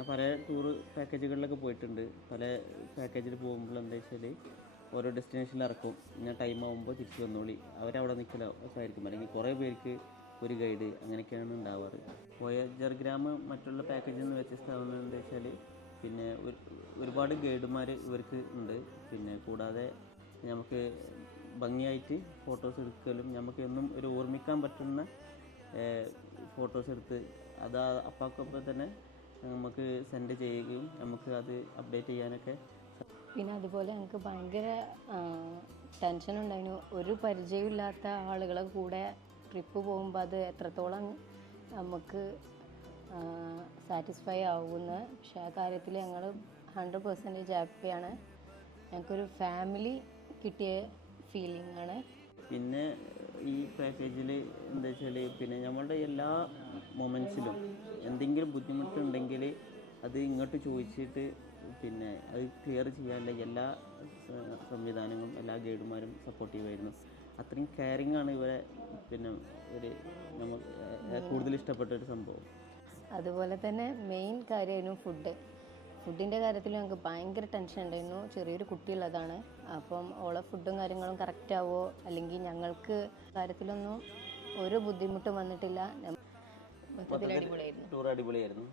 ഞാൻ പല ടൂർ പാക്കേജുകളിലൊക്കെ പോയിട്ടുണ്ട്. പല പാക്കേജിൽ പോകുമ്പോൾ എന്താ വെച്ചാൽ ഓരോ ഡെസ്റ്റിനേഷനിൽ ഇറക്കും. ഞാൻ ടൈം ആകുമ്പോൾ തിരിച്ചു വന്നോളി, അവരവിടെ നിൽക്കലായിരിക്കും. അല്ലെങ്കിൽ കുറേ പേർക്ക് ഒരു ഗൈഡ്, അങ്ങനെയൊക്കെയാണ് ഉണ്ടാവാറ്. വോയേജർ ഗ്രാം മറ്റുള്ള പാക്കേജിൽ നിന്ന് വ്യത്യസ്തമാകുന്നത് എന്താ വെച്ചാൽ പിന്നെ ഒരുപാട് ഗൈഡുമാർ ഇവർക്ക് ഉണ്ട്. പിന്നെ കൂടാതെ നമുക്ക് ഭംഗിയായിട്ട് ഫോട്ടോസ് എടുക്കലും നമുക്ക് എന്നും ഒരു ഓർമ്മിക്കാൻ പറ്റുന്ന ഫോട്ടോസ് എടുത്ത് അത് അപ്പാക്കൊപ്പം തന്നെ നമുക്ക് സെൻഡ് ചെയ്യുകയും നമുക്ക് അത് അപ്ഡേറ്റ് ചെയ്യാനൊക്കെ. പിന്നെ അതുപോലെ ഞങ്ങൾക്ക് ഭയങ്കര ടെൻഷൻ ഉണ്ടായിരുന്നു. ഒരു പരിചയമില്ലാത്ത ആളുകളെ കൂടെ ട്രിപ്പ് പോകുമ്പോൾ അത് എത്രത്തോളം നമുക്ക് സാറ്റിസ്ഫൈ ആവുമെന്ന്. പക്ഷേ ആ കാര്യത്തിൽ ഞങ്ങൾ 100% ഹാപ്പിയാണ്. ഞങ്ങൾക്കൊരു ഫാമിലി കിട്ടിയ ഫീലിംഗ് ആണ്. പിന്നെ ഈ പാക്കേജിൽ എന്താ വെച്ചാൽ പിന്നെ നമ്മളുടെ എല്ലാ മൊമെൻറ്റ്സിലും എന്തെങ്കിലും ബുദ്ധിമുട്ടുണ്ടെങ്കിൽ അത് ഇങ്ങോട്ട് ചോദിച്ചിട്ട് പിന്നെ അത് ക്ലിയർ ചെയ്യാനുള്ള എല്ലാ സംവിധാനങ്ങളും എല്ലാ ഗൈഡുമാരും സപ്പോർട്ടീവായിരുന്നു. അത്രയും കെയറിങ് ആണ് ഇവരെ പിന്നെ ഒരു നമുക്ക് കൂടുതൽ ഇഷ്ടപ്പെട്ട ഒരു സംഭവം. അതുപോലെ തന്നെ മെയിൻ കാര്യമായിരുന്നു ഫുഡിൻ്റെ കാര്യത്തിൽ ഞങ്ങൾക്ക് ഭയങ്കര ടെൻഷൻ ഉണ്ടായിരുന്നു. ചെറിയൊരു കുട്ടിയുള്ളതാണ്. അപ്പം ഓളെ ഫുഡും കാര്യങ്ങളും കറക്റ്റ് ആവുമോ, അല്ലെങ്കിൽ ഞങ്ങൾക്ക് കാര്യത്തിലൊന്നും ഒരു ബുദ്ധിമുട്ടും വന്നിട്ടില്ല. മൊത്തത്തിൽ അടിപൊളിയായിരുന്നു. ടൂർ അടിപൊളിയായിരുന്നു.